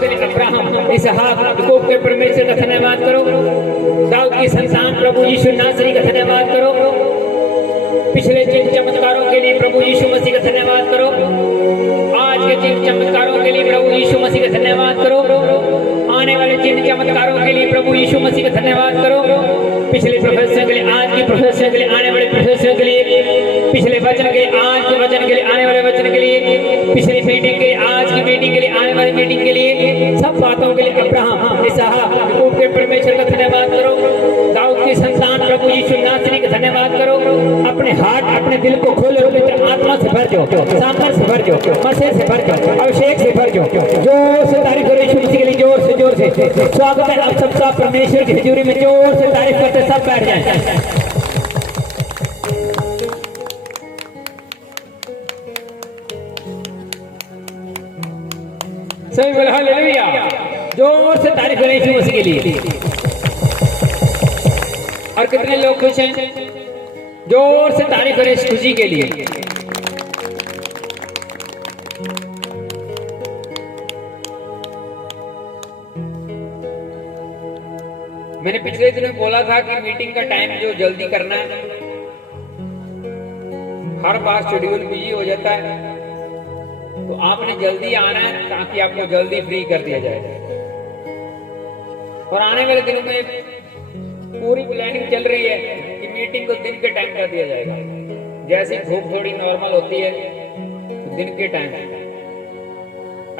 के लिए अब्राहम, इसहाक, याकूब के परमेश्वर का धन्यवाद करो। दाऊद की संतान प्रभु यीशु नासरी का धन्यवाद करो। पिछले जिन चमत्कारों के लिए प्रभु यीशु मसीह का धन्यवाद करो। आज के जिन चमत्कारों के लिए प्रभु यीशु मसीह का धन्यवाद करो। आने वाले जिन चमत्कारों के लिए प्रभु यीशु मसीह का धन्यवाद करो। पिछले प्रोफेसर के लिए, आज की प्रोफेसर के लिए, आने वाले प्रोफेसर के लिए, पिछले वचन के लिए, आज के वचन के लिए, आने वाले वचन के लिए, पिछली मीटिंग के, आज की मीटिंग के लिए, आने वाली मीटिंग के लिए, सब बातों के लिए अब्राहम, इसहाक, याकूब के परमेश्वर का धन्यवाद करो। दाऊद की संतान प्रभु यीशु नासरी का धन्यवाद करो। अपने हार्ट, अपने दिल को खोलो, पवित्र आत्मा से भर जाओ, सामर्थ से भर जाओ, मसीह से भर जाओ, अभिषेक से भर जाओ। जोर से तारीफ करो यीशु मसीह के लिए, जोर से स्वागत है आप सबका परमेश्वर की हजूरी में। जोर से तारीफ करते सब बैठ जाएं। सभी बोलो हालेलुया। जोर से तारीफ करें यीशु मसीह के लिए। और कितने लोग खुश हैं? जोर से तारीफ करें इस खुशी के लिए। मैंने पिछले दिनों बोला था कि मीटिंग का टाइम जो जल्दी करना है, हर बार शेड्यूल बिजी हो जाता है, तो आपने जल्दी आना है ताकि आपको जल्दी फ्री कर दिया जाए। और आने वाले दिनों में पूरी प्लानिंग चल रही है कि मीटिंग को दिन के टाइम कर दिया जाएगा। जैसे धूप थोड़ी नॉर्मल होती है तो दिन के टाइम,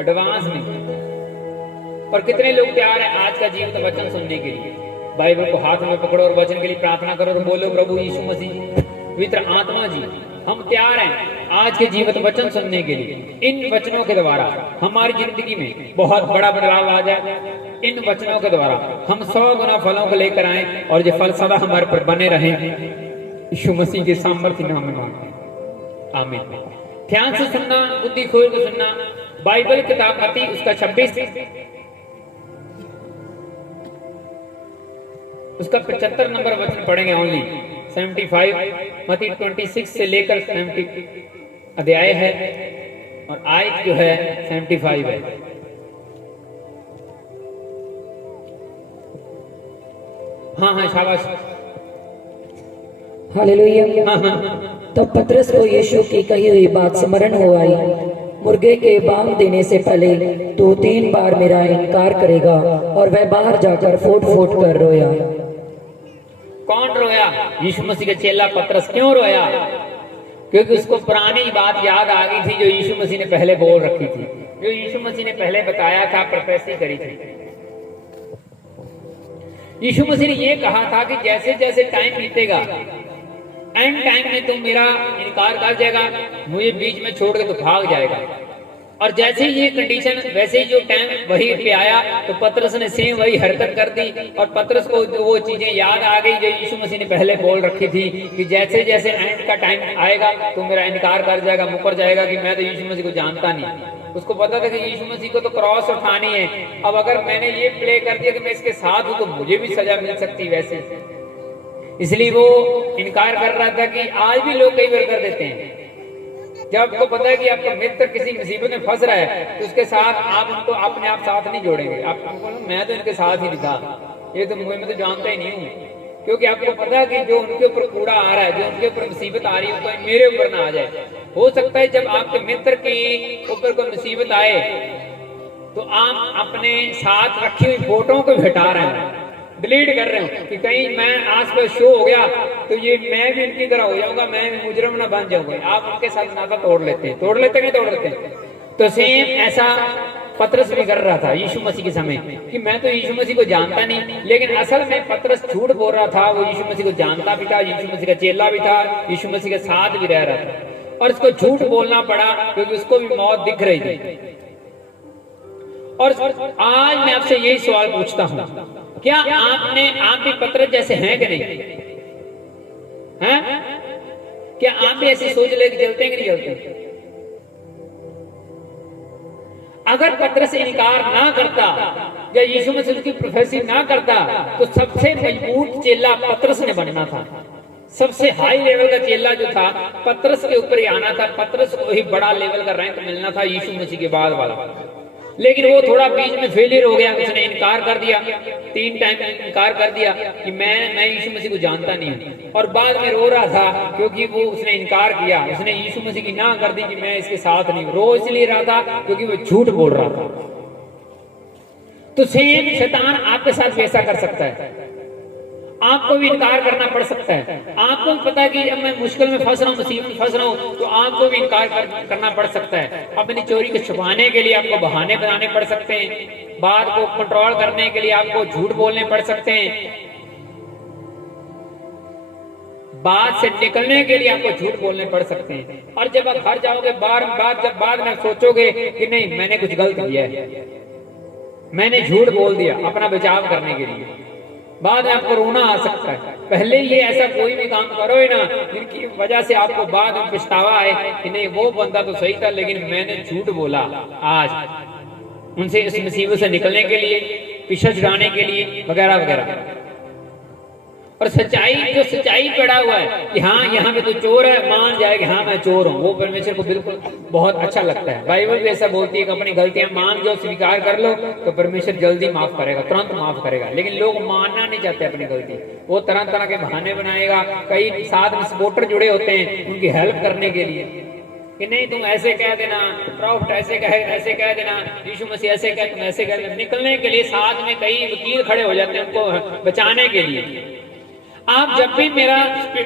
एडवांस नहीं। और कितने लोग तैयार हैं आज का जीवित वचन सुनने के लिए? बाइबल को हाथ में पकड़ो और वचन के लिए प्रार्थना करो और बोलो, प्रभु यीशु मसीह, पवित्र आत्मा जी, हम तैयार हैं आज के जीवित वचन सुनने के लिए। इन वचनों के द्वारा हमारी जिंदगी में बहुत बड़ा बदलाव आ जाए। इन वचनों के द्वारा हम 100 गुना फलों को लेकर आए और ये फल सदा हमारे पर बने रहे। यीशु मसीह के सामर्थ्य नाम में मांगते हैं, आमीन। ध्यान से सुनना, बुद्धि खोल के सुनना। बाइबल किताब मत्ती उसका 26 उसका 75 नंबर वचन पढ़ेंगे ओनली। 75 मत्ती 26 से लेकर 70 अध्याय है और आयत जो है 75 है। हाँ शाबाश, हालेलुया। तब पतरस को यीशु की कही हुई बात स्मरण हो आई, मुर्गे के बांग देने से पहले तो 3 बार मेरा इनकार करेगा। और वह बाहर जाकर फूट फूट कर रोया। कौन रोया? यीशु मसीह का चेला पतरस। क्यों रोया? क्योंकि उसको पुरानी बात याद आ गई थी जो यीशु मसीह ने पहले बोल रखी थी, जो यीशु मसीह ने पहले बताया था, प्रोफेसी करी थी। यीशु मसीह ने ये कहा था कि जैसे जैसे टाइम बीतेगा, एंड टाइम में तुम मेरा इनकार कर जाएगा, मुझे बीच में छोड़ के तो भाग जाएगा। और जैसे ही ये कंडीशन, वैसे ही जो टाइम वही पे आया तो पतरस ने सेम वही हरकत कर दी। और पतरस को वो चीजें याद आ गई जो यीशु मसीह ने पहले बोल रखी थी कि जैसे जैसे एंड का टाइम आएगा तो मेरा इनकार कर जाएगा, मुकर जाएगा कि मैं तो यीशु मसीह को जानता नहीं। उसको पता था कि यीशु मसीह को तो क्रॉस उठानी है। अब अगर मैंने ये प्ले कर दिया कि मैं इसके साथ हूं तो मुझे भी सजा मिल सकती वैसे, इसलिए वो इनकार कर रहा था। कि आज भी लोग कई बार कर देते हैं, जब आपको पता है कि आपका मित्र किसी मुसीबत में फंस रहा है तो उसके साथ आप उनको अपने आप साथ नहीं जोड़ेंगे। आप मैं तो इनके साथ ही नहीं था, ये तो मुझे, मैं तो जानता ही नहीं हूँ। क्योंकि आपको पता है कि जो उनके ऊपर कूड़ा आ रहा है, जो उनके ऊपर मुसीबत आ रही है, तो मेरे ऊपर ना आ जाए। हो सकता है जब आपके मित्र के ऊपर कोई मुसीबत आए तो आप अपने साथ रखी हुई फोटोओं को हटा रहे हैं, डिलीट कर रहे हो कि कहीं मैं आसपास शो हो गया तो ये मैं भी इनकी तरह हो जाऊंगा, मैं भी मुजरिम ना बन जाऊंगा। आप उनके साथ नाता तोड़ लेते हैं, तोड़ लेते नहीं तोड़ लेते। तो सेम ऐसा पतरस भी कर रहा था यीशु मसीह के समय कि मैं तो यीशु मसीह को जानता नहीं, लेकिन असल में पतरस झूठ बोल रहा था। वो यीशु मसीह को जानता भी था, यीशु मसीह का चेला भी था, यीशु मसीह के साथ भी रह रहा था, और इसको झूठ बोलना पड़ा क्योंकि उसको भी मौत दिख रही थी। और आज मैं आपसे यही सवाल पूछता हूं, क्या आप भी पतरस जैसे हैं कि नहीं? हैं? क्या आप भी ऐसी सोच लेके चलते हैं कि नहीं चलते? अगर पतरस इनकार ना करता या यीशु मसीह की प्रोफेसी ना करता तो सबसे मजबूत चेला पतरस ने बनना था। सबसे हाई लेवल का चेला जो था पतरस के ऊपर ही आना था। पतरस को ही बड़ा लेवल का रैंक मिलना था यीशु मसीह के बाद वाला। लेकिन वो थोड़ा बीच में फेलियर हो गया, उसने इनकार कर दिया, 3 टाइम इनकार कर दिया कि मैं यीशु मसीह को जानता नहीं हूँ। और बाद में रो रहा था क्योंकि वो उसने इनकार किया, उसने यीशु मसीह की ना कर दी कि मैं इसके साथ नहीं हूँ। रो इसलिए रहा था क्योंकि वो झूठ बोल रहा था। तो सेम शैतान आपके साथ वैसा कर सकता है, आपको भी इनकार करना पड़ सकता है। आपको भी पता है कि जब मैं मुश्किल में फंस रहा हूँ, मुसीबत में फंस रहा हूँ, तो आपको भी इनकार करना पड़ सकता है। अपनी चोरी को छुपाने के लिए आपको बहाने बनाने पड़ सकते हैं, बात को कंट्रोल करने के लिए आपको झूठ बोलने पड़ सकते हैं, बात से निकलने के लिए आपको झूठ बोलने पड़ सकते हैं। और जब आप घर जाओगे जब बाद में सोचोगे कि नहीं मैंने कुछ गलत किया है, मैंने झूठ बोल दिया अपना बचाव करने के लिए, बाद में आपको रोना आ सकता है। पहले ये ऐसा कोई भी काम करो ही ना जिनकी वजह से आपको बाद में पछतावा आए कि नहीं वो बंदा तो सही था लेकिन मैंने झूठ बोला। आज उनसे इस मुसीबत से निकलने के लिए, पीछे छुड़ाने के लिए वगैरह वगैरह। और सच्चाई, जो सच्चाई पड़ा हुआ है कि हाँ यहाँ पे तो चोर है, मान जाए कि हाँ मैं चोर हूँ, वो परमेश्वर को बिल्कुल बहुत अच्छा लगता है। बाइबल भी ऐसा बोलती है कि अपनी गलतियां मान जो स्वीकार कर लो तो परमेश्वर जल्दी माफ करेगा, तुरंत माफ करेगा। लेकिन लोग मानना नहीं चाहते अपनी गलती, वो तरह तरह के बहाने बनाएगा। कई साथ में सपोर्टर जुड़े होते हैं उनकी हेल्प करने के लिए कि नहीं तुम ऐसे कह देना, प्रॉफिट ऐसे कह देना, यीशु मसीह ऐसे कह, तुम ऐसे कह देना। निकलने के लिए साथ में कई वकील खड़े हो जाते हैं उनको बचाने के लिए। आप जब भी मेरा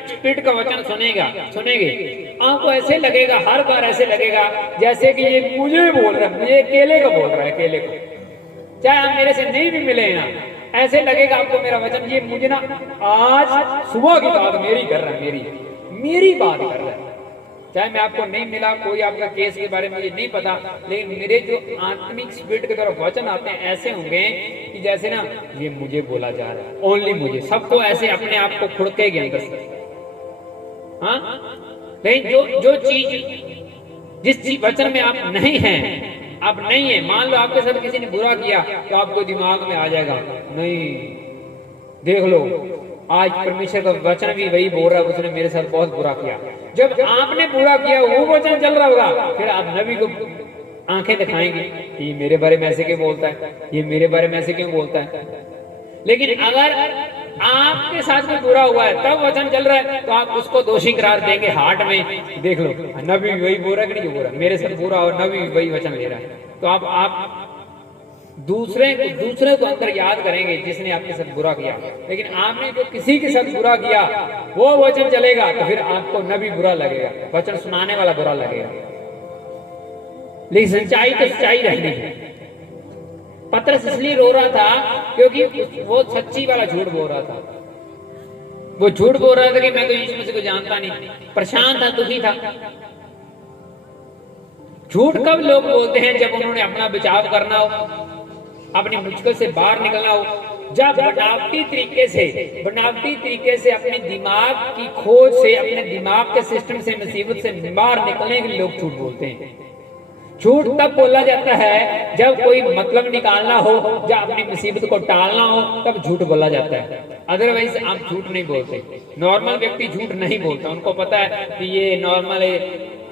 स्पिरिट का वचन सुनेंगे आपको ऐसे लगेगा, हर बार ऐसे लगेगा जैसे कि ये मुझे बोल रहा है, ये केले को बोल रहा है, केले को, चाहे आप मेरे से नहीं भी मिले ना, ऐसे लगेगा आपको मेरा वचन ये मुझे ना आज सुबह की बात मेरी कर रहा है, मेरी बात कर रहा है। चाहे मैं आपको नहीं मिला, कोई आपका केस के बारे में मुझे नहीं पता, लेकिन मेरे जो आत्मिक स्पिरिट की तरफ वचन आते हैं ऐसे होंगे कि जैसे ना ये मुझे बोला जा रहा है, ओनली मुझे। सबको ऐसे अपने आप को खुड़केगी अंदर से। हाँ, लेकिन जो चीज जिस वचन में आप नहीं हैं, आप नहीं है, मान लो आपके साथ किसी ने बुरा किया तो आपको दिमाग में आ जाएगा नहीं देख लो आज परमेश्वर का वचन भी वही बोल रहा है, उसने मेरे साथ बहुत बुरा किया। जब आपने बुरा किया वो वचन चल रहा होगा, फिर आप नबी को आंखें दिखाएंगे कि ये मेरे बारे में ऐसे क्यों बोलता है, ये मेरे बारे में ऐसे क्यों बोलता है। लेकिन अगर आपके साथ में बुरा हुआ है तब वचन चल रहा है तो आप उसको दोषी करार देंगे हार्ट में, देख लो नबी वही बोल रहा है कि नहीं बोल रहा, मेरे साथ बुरा और नबी वही वचन ले रहा है। तो आप दूसरे को अंदर याद करेंगे जिसने आपके साथ बुरा किया। लेकिन आपने जो किसी के साथ बुरा किया वो वचन चलेगा तो फिर आपको नबी बुरा लगेगा, वचन सुनाने वाला बुरा लगेगा। लेकिन सच्चाई तो सच्चाई रहनी है। पतरस इसलिए रो रहा था क्योंकि वो सच्ची वाला झूठ बोल रहा था। वो झूठ बोल रहा था कि मैं तो यीशु मसीह को जानता नहीं, परेशान था, दुखी था। झूठ कब लोग बोलते हैं? जब उन्होंने अपना बचाव करना हो, अपनी मुश्किल से बाहर निकलना हो, जब बनावटी तरीके से अपने दिमाग की खोज से, अपने दिमाग के सिस्टम से, मुसीबत से बाहर निकलने के लिए लोग झूठ बोलते हैं। झूठ तब बोला जाता है जब कोई मतलब निकालना हो, जब अपनी मुसीबत को टालना हो, तब झूठ बोला जाता है। अदरवाइज आप झूठ नहीं बोलते। नॉर्मल व्यक्ति झूठ नहीं बोलता, उनको पता है कि ये नॉर्मल है।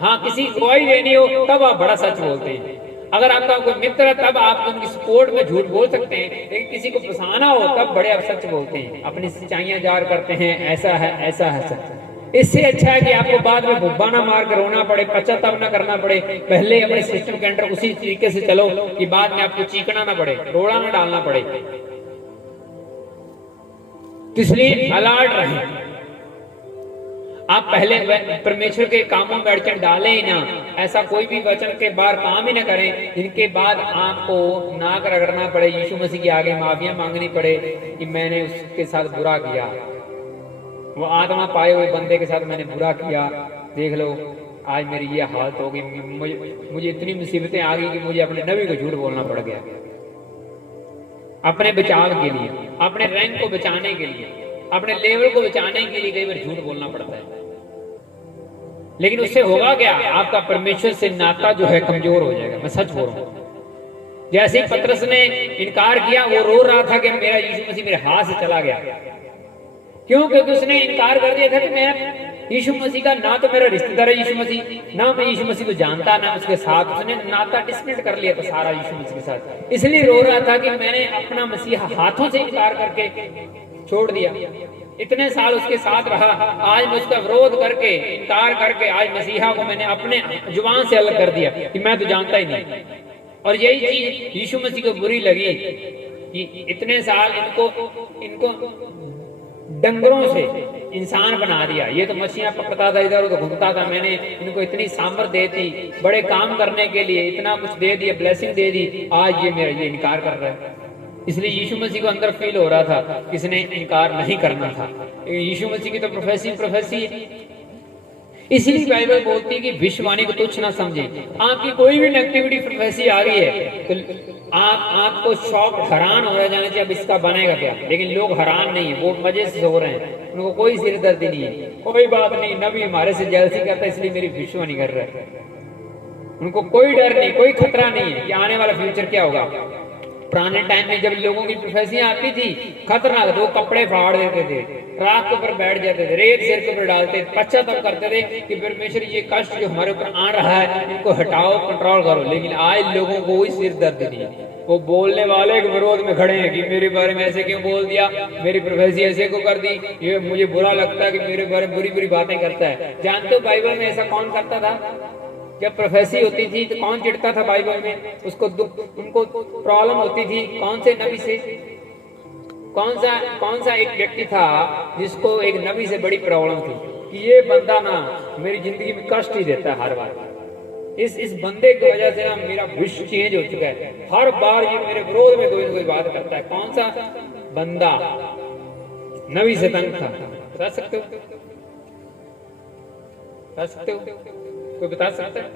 हाँ, किसी गवाही देनी हो तब आप बड़ा सच बोलते हैं। अगर आपका कोई मित्र है तब आप उनकी सपोर्ट में झूठ बोल सकते हैं, लेकिन किसी को फंसाना हो तब बड़े आप सच बोलते हैं, अपनी सच्चाइयां जार करते हैं, ऐसा है सच। इससे अच्छा है कि आपको बाद में भुब्बा ना मार कर रोना पड़े, पश्चाताप ना करना पड़े। पहले अपने सिस्टम के अंदर उसी तरीके से चलो कि बाद में आपको चीखना ना पड़े, रोड़ा ना डालना पड़े। इसलिए अलर्ट रहें। आप पहले परमेश्वर के कामों में अड़चन डालें ही ना। ऐसा कोई भी वचन के बाहर काम ही ना करें जिनके बाद आपको नाक रगड़ना पड़े, यीशु मसीह के आगे माफिया मांगनी पड़े कि मैंने उसके साथ बुरा किया, वो आत्मा पाए हुए बंदे के साथ मैंने बुरा किया, देख लो आज मेरी ये हालत हो गई, मुझे इतनी मुसीबतें आ गई कि मुझे अपने नबी को झूठ बोलना पड़ गया। अपने बचाव के लिए, अपने रैंक को बचाने के लिए, अपने लेवल को बचाने के लिए कई बार झूठ बोलना पड़ता है। लेकिन उससे होगा क्या? आपका परमेश्वर से नाता जो है कमजोर हो जाएगा। मैं सच बोल रहा हूं। जैसे ही पतरस ने इनकार किया, वो रो रहा था कि मेरा यीशु मसीह मेरे हाथ से चला गया। क्यों? क्योंकि उसने इनकार कर दिया था कि यीशु मसीह का ना तो मेरा रिश्तेदार है यीशु मसीह, ना मैं यीशु मसीह को जानता, ना उसके साथ, उसने नाता डिस्कनेक्ट कर लिया था सारा यीशु मसीह के साथ। इसलिए रो रहा था कि मैंने अपना मसीहा हाथों से इनकार करके छोड़ दिया। इतने साल उसके साथ रहा, आज मैं उसका विरोध करके, इनकार करके, आज मसीहा को मैंने अपने जुबान से अलग कर दिया कि मैं तो जानता ही नहीं। और यही चीज यीशु मसीह को बुरी लगी कि इतने साल इनको डंगरों से इंसान बना दिया। ये तो मछलियां पकड़ता था, इधर उधर घूमता था, मैंने इनको इतनी सामर्थ दे दी बड़े काम करने के लिए, इतना कुछ दे दिया, ब्लेसिंग दे दी, आज ये मेरा ये इनकार कर रहा है। इसलिए यीशु मसीह को अंदर फील हो रहा था कि इसने इनकार नहीं करना था। यीशु मसीह की तो प्रोफेसी है। इसलिए बाइबल बोलती है कि विश्ववाणी को तुच्छ ना समझे। आपकी कोई भी नेगेटिविटी प्रोफेसी आ रही है तो आपको शॉक, हैरान हो जाना चाहिए, अब इसका बनेगा क्या। लेकिन लोग हैरान नहीं है, वो मजे से सो रहे हैं, उनको कोई सिरदर्दी नहीं है, कोई बात नहीं, नबी हमारे से जेलसी करता है इसलिए मेरी विश्ववाणी कर रहा है। उनको कोई डर नहीं, कोई खतरा नहीं है कि आने वाला फ्यूचर क्या होगा। पुराने टाइम में जब लोगों की प्रोफेसियां आती थी खतरनाक, वो कपड़े फाड़ देते थे, रात के ऊपर बैठ जाते थे, रेत सिर के ऊपर डालते, पश्चाताप करते थे कि परमेश्वर ये कष्ट जो हमारे ऊपर आ रहा है इनको हटाओ, कंट्रोल करो। लेकिन आज लोगों को कोई सिर दर्द नहीं, वो बोलने वाले के विरोध में खड़े हैं कि मेरे बारे में ऐसे क्यों बोल दिया, मेरी प्रोफेसी ऐसे क्यों कर दी, ये मुझे बुरा लगता है कि मेरे बारे में बुरी बुरी बातें करता है। जानते हो बाइबल में ऐसा कौन करता था? जब प्रोफेसी होती थी तो कौन चिढ़ता था बाइबल में? उसको दुख, उनको प्रॉब्लम होती थी कौन से नबी से? कौन सा एक व्यक्ति था जिसको एक नबी से बड़ी प्रॉब्लम थी कि ये बंदा ना मेरी जिंदगी में कष्ट ही देता है हर बार, इस बंदे की वजह से ना मेरा विश्व चेंज हो चुका है, हर बार ये मेरे विरोध में कोई ना कोई बात करता है। कौन सा बंदा नबी से तंग था? बता सकते हो? बता सकते हो? कोई बता सकता है?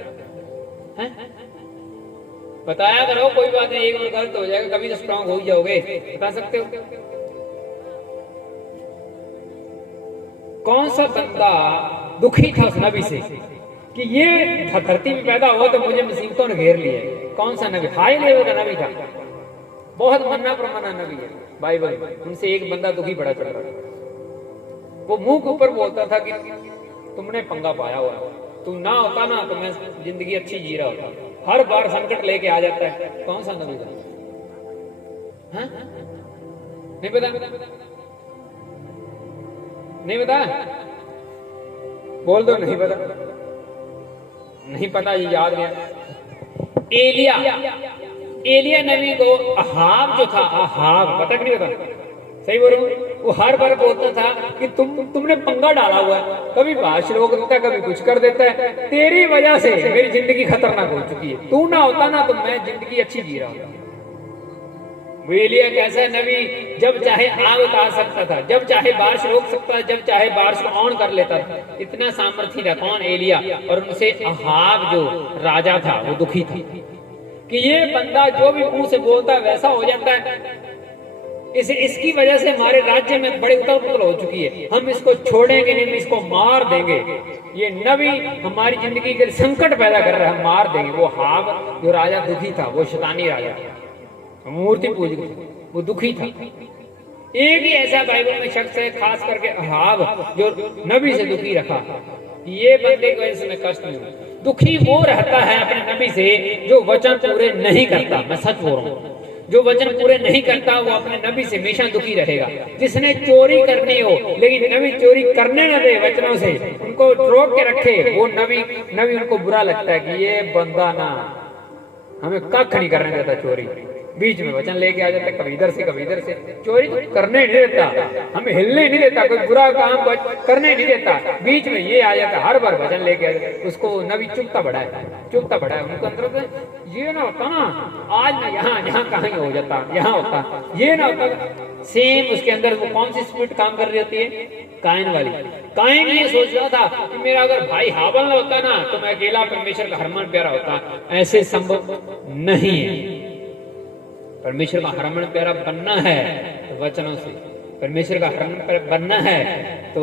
बताया करो, कोई बात नहीं, एक बार गलत हो जाएगा, कभी तो स्ट्रांग हो ही जाओगे। बता सकते हो कौन सा बंदा दुखी था उस नबी से कि ये धरती में पैदा हुआ तो मुझे मुसीबतों ने घेर लिया? कौन सा नबी? हाई लेवल का नबी था, बहुत मन्ना प्रमाना नबी है बाइबल में। उनसे एक बंदा दुखी बड़ा चढ़ रहा, वो मुंह के ऊपर बोलता था कि तुमने पंगा पाया हुआ, तुम ना होता ना तो मैं जिंदगी अच्छी जी रहा होता, हर बार संकट लेके आ जाता है। कौन सा नबी था? हाँ? नहीं पता? नहीं पता? बोल दो नहीं पता। नहीं पता, ये याद नहीं। एलिया नबी को अहाब जो था, अहाब पता कि नहीं पता? सही बोल रहा हूँ? वो हर बार बोलता था कि तुमने पंगा डाला हुआ है, कभी बारिश रोक देता है, कभी कुछ कर देता है, तेरी वजह से मेरी जिंदगी खतरनाक हो चुकी है, तू ना होता ना तो मैं जिंदगी अच्छी जी रहा हूँ। वो एलिया कैसा नबी, जब चाहे आग उतार सकता था, जब चाहे बारिश रोक सकता था, जब चाहे बारिश को ऑन कर लेता था, इतना सामर्थ्य था। कौन? एलिया। और उनसे अहाब जो राजा था वो दुखी था कि ये बंदा जो भी मुंह से बोलता है वैसा हो जाता है, इसकी वजह से हमारे राज्य में बड़ी उथल पुथल हो चुकी है, हम इसको छोड़ेंगे नहीं, इसको मार देंगे, ये नबी हमारी जिंदगी के संकट पैदा कर रहा है, मार देंगे। वो हाब जो राजा दुखी था, वो शैतानी राजा, मूर्ति पूजक, वो दुखी था। एक ही ऐसा बाइबल में शख्स है खास करके अहाब जो नबी से दुखी रखा, ये बंदे की वजह से मैं कष्ट में हूं। दुखी वो रहता है अपने नबी से जो वचन पूरे नहीं करता, मैं सच बोल रहा हूँ, जो वचन पूरे नहीं करता वो अपने नबी से हमेशा दुखी रहेगा। जिसने चोरी करनी हो लेकिन नबी चोरी करने न दे, वचनों से उनको रोक के रखे, वो नबी उनको बुरा लगता है कि ये बंदा ना हमें कख नहीं करने देता, चोरी बीच में वचन लेके आ जाता है, कभी इधर से कभी इधर से, चोरी तो करने नहीं देता, हमें हिलने नहीं देता, कोई बुरा काम करने नहीं देता, बीच में ये आ जाता, हर बार वचन लेके आ जाता, उसको नबी चुपता बड़ा है उनको अंदर। ये ना होता ना आज मैं यहाँ कहीं हो जाता, यहाँ होता, ये ना होता। सेम उसके अंदर वो कौन सी स्पिरिट काम कर रही होती है? कायन वाली। कायन ये सोच रहा था कि मेरा अगर भाई हाबल ना होता ना तो मैं अकेला परमेश्वर का हरमन प्यारा होता। ऐसे संभव नहीं है। परमेश्वर का हरमन प्यारा बनना है तो वचनों से, परमेश्वर का हरमन प्यारा बनना है तो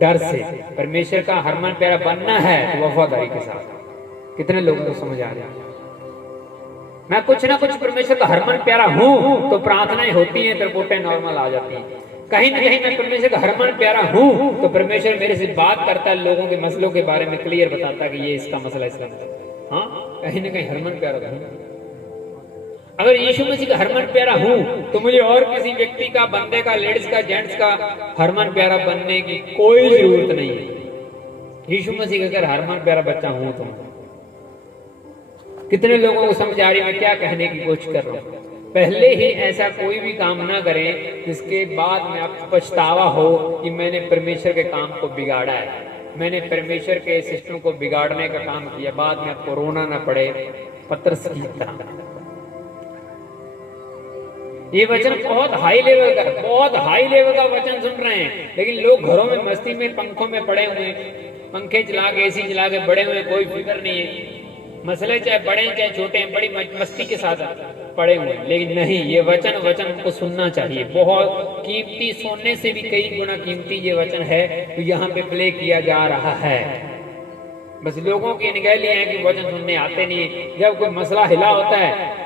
डर से, परमेश्वर का हरमन प्यारा बनना है तो वफादारी के साथ। कितने लोगों को समझ आ रहा है? मैं कुछ ना कुछ परमेश्वर का हरमन प्यारा हूं तो प्रार्थनाएं होती हैं, रिपोर्टें नॉर्मल आ जाती हैं। कहीं ना कहीं मैं परमेश्वर का हरमन प्यारा हूं, तो परमेश्वर मेरे से बात करता है, लोगों के मसलों के बारे में क्लियर बताता है कि ये इसका मसला, इसका मसला। हाँ, कहीं ना कहीं हरमन प्यारा हूं। अगर यीशु मसीह का हरमन प्यारा हूं, तो मुझे और किसी व्यक्ति का, बंदे का, लेडीज का, जेंट्स का हरमन प्यारा बनने की कोई जरूरत नहीं है। यीशु मसीह का अगर हरमन प्यारा बच्चा हूं तो कितने लोगों को समझ आ रही है मैं क्या कहने की कोशिश कर रहा हूं। पहले ही ऐसा कोई भी काम ना करें जिसके बाद में आपको पछतावा हो कि मैंने परमेश्वर के काम को बिगाड़ा है, मैंने परमेश्वर के सिस्टम को बिगाड़ने का काम किया, बाद में आपको रोना ना पड़े पतरस की तरह। ये वचन बहुत हाई लेवल का, बहुत हाई लेवल का वचन सुन रहे हैं, लेकिन लोग घरों में मस्ती में पंखों में पड़े हुए, पंखे चला के, एसी चला के बड़े हुए, कोई फिक्र नहीं है। मसले चाहे बड़े चाहे छोटे हैं, बड़ी मस्ती के साथ पड़े हुए। लेकिन नहीं, ये वचन हमको सुनना चाहिए। बहुत कीमती, सोने से भी कई गुना कीमती ये वचन है, तो यहाँ पे प्ले किया जा रहा है। बस लोगों की निगहली है कि वचन सुनने आते नहीं। जब कोई मसला हिला होता है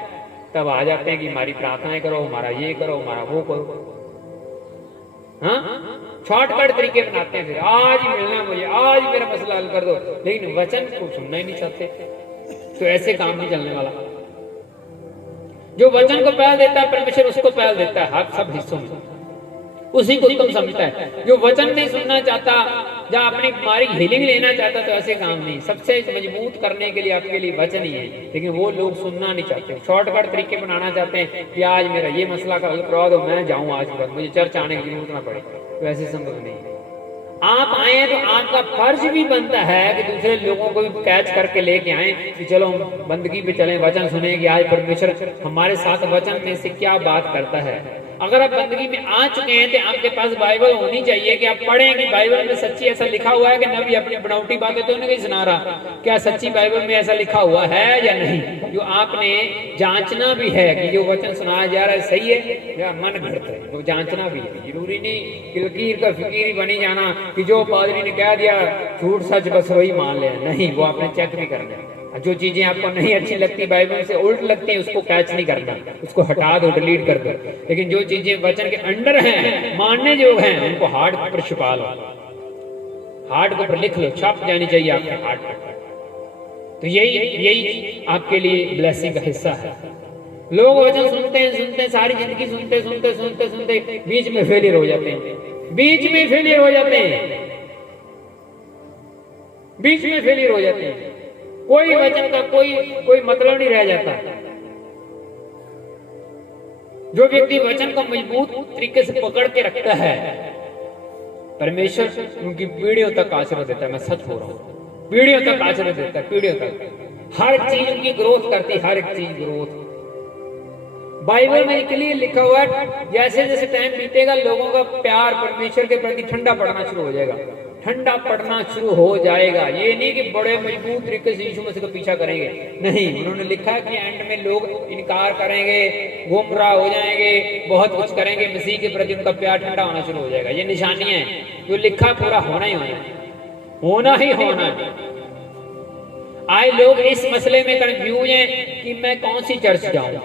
तब आ जाते हैं कि हमारी प्रार्थनाएं करो, हमारा ये करो, हमारा वो करो। हाँ, शॉर्टकट तरीके बनाते हैं, फिर आज ही मिलना मुझे, आज मेरा मसला हल कर दो, लेकिन वचन को सुनना ही नहीं चाहते। तो ऐसे काम नहीं चलने वाला। जो वचन को पहल देता है परमेश्वर उसको पहल देता है हर सब हिस्सों में, उसी को तुम समझता है। जो वचन नहीं सुनना चाहता, जहाँ अपनी बीमारी हीलिंग लेना चाहता, तो ऐसे काम नहीं। सबसे मजबूत करने के लिए आपके लिए वचन ही है, लेकिन वो लोग सुनना नहीं चाहते, शॉर्टकट तरीके बनाना चाहते हैं कि आज मेरा ये मसला का हल करवा दो, मैं जाऊँ आज के बाद, मुझे चर्च आने की जरूरत ना पड़े। तो ऐसे संभव नहीं है। आप आए तो आपका फर्ज भी बनता है कि दूसरे लोगों को भी कैच करके लेके आए कि चलो हम बंदगी पे चलें, वचन सुने कि आज परमेश्वर हमारे साथ वचन में से क्या बात करता है। अगर आप बंदगी में आ चुके हैं तो आपके पास बाइबल होनी चाहिए कि आप पढ़ें कि बाइबल में सच्ची ऐसा लिखा हुआ है कि नबी अपनी बनावटी बातें तो नहीं सुना रहा, क्या सच्ची बाइबल में ऐसा लिखा हुआ है या नहीं। जो आपने जांचना भी है कि जो वचन सुनाया जा रहा है सही है या मन घड़ता है, वो जांचना भी है। जरूरी नहीं कि लकीर का फिकीर ही बनी जाना कि जो पादरी ने कह दिया झूठ सच बस वही मान लिया, नहीं, वो आपने चेक भी करना है। जो चीजें आपको नहीं अच्छी लगती, बाइबल से उल्ट लगती है, उसको कैच नहीं करना, उसको हटा दो, डिलीट कर दो। लेकिन जो चीजें वचन के अंडर हैं, मानने योग हैं, उनको हार्ड पर छुपा लो, हार्ड पर लिख लो, छप जानी चाहिए आपके हार्ड पर। तो यही आपके लिए ब्लेसिंग का हिस्सा है। लोग वचन सुनते हैं, सारी जिंदगी सुनते बीच में फेलियर हो जाते हैं, बीच में फेलियर हो जाते हैं। कोई वचन का कोई मतलब नहीं रह जाता। जो व्यक्ति वचन को मजबूत तरीके से पकड़ के रखता है, परमेश्वर उनकी पीढ़ियों तक आशीर्वाद देता है। मैं सच बोल रहा हूँ, पीढ़ियों तक आशीर्वाद देता है, पीढ़ियों तक। हर चीज उनकी ग्रोथ करती है, हर एक चीज ग्रोथ। बाइबल में क्लियर लिखा हुआ है, जैसे जैसे टाइम बीतेगा लोगों का प्यार परमेश्वर के प्रति ठंडा पड़ना शुरू हो जाएगा, ठंडा पड़ना शुरू हो जाएगा। ये नहीं कि बड़े मजबूत तरीके से यीशु मसीह का पीछा करेंगे, नहीं। उन्होंने लिखा कि एंड में लोग इनकार करेंगे, गुमराह हो जाएंगे, बहुत कुछ करेंगे, मसीह के प्रति उनका प्यार ठंडा होना शुरू हो जाएगा। ये निशानियां हैं, जो लिखा पूरा होना ही होना है। आए लोग इस मसले में कंफ्यूज हैं कि मैं कौन सी चर्च जाऊं,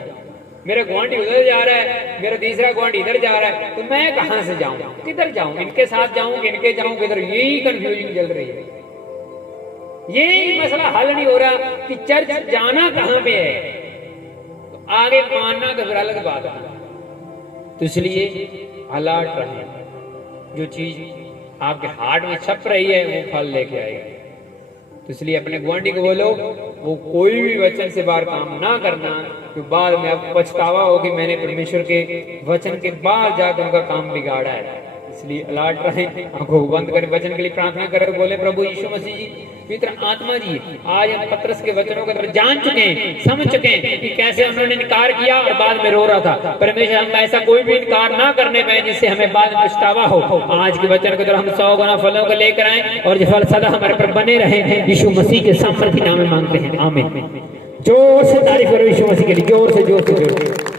मेरा गुआंढी उधर जा रहा है, मेरा तीसरा गुआंढी इधर जा रहा है, तो मैं कहां से जाऊं, किधर जाऊं, इनके साथ जाऊं, इनके जाऊं, किधर। यही कंफ्यूजन चल रही है, यही मसला हल नहीं हो रहा कि चर्च जाना कहां पे है। तो आगे मानना तो फिर अलग बात है। तो इसलिए अलर्ट रहें, जो चीज आपके हार्ट में छप रही है वो फल लेके आएगी। तो इसलिए अपने गुआंढी को बोलो वो कोई भी वचन से बाहर काम ना करना, तो बाद में आपको पछतावा हो कि मैंने परमेश्वर के वचन के बाहर जाकर उनका काम बिगाड़ा है। इसलिए अलर्ट रहें, आंखों बंद करें, वचन के लिए प्रार्थना करें, बोले प्रभु यीशु मसीह जी, पवित्र आत्मा जी, आज हम पतरस के वचनों को जान चुके हैं, समझ चुके हैं कि कैसे उन्होंने इनकार किया और बाद में रो रहा था। परमेश्वर हम ऐसा कोई भी इनकार ना करने पाए जिससे हमें बाद में पछतावा हो। आज के वचन के द्वारा हम 100 गुना फलों को लेकर आए और जो फल सदा हमारे पर बने रहे, यीशु मसीह के सामर्थ्य नाम में मांगते हैं, आमीन। जोर से तारीफ करो यीशु मसीह के लिए, जोर से।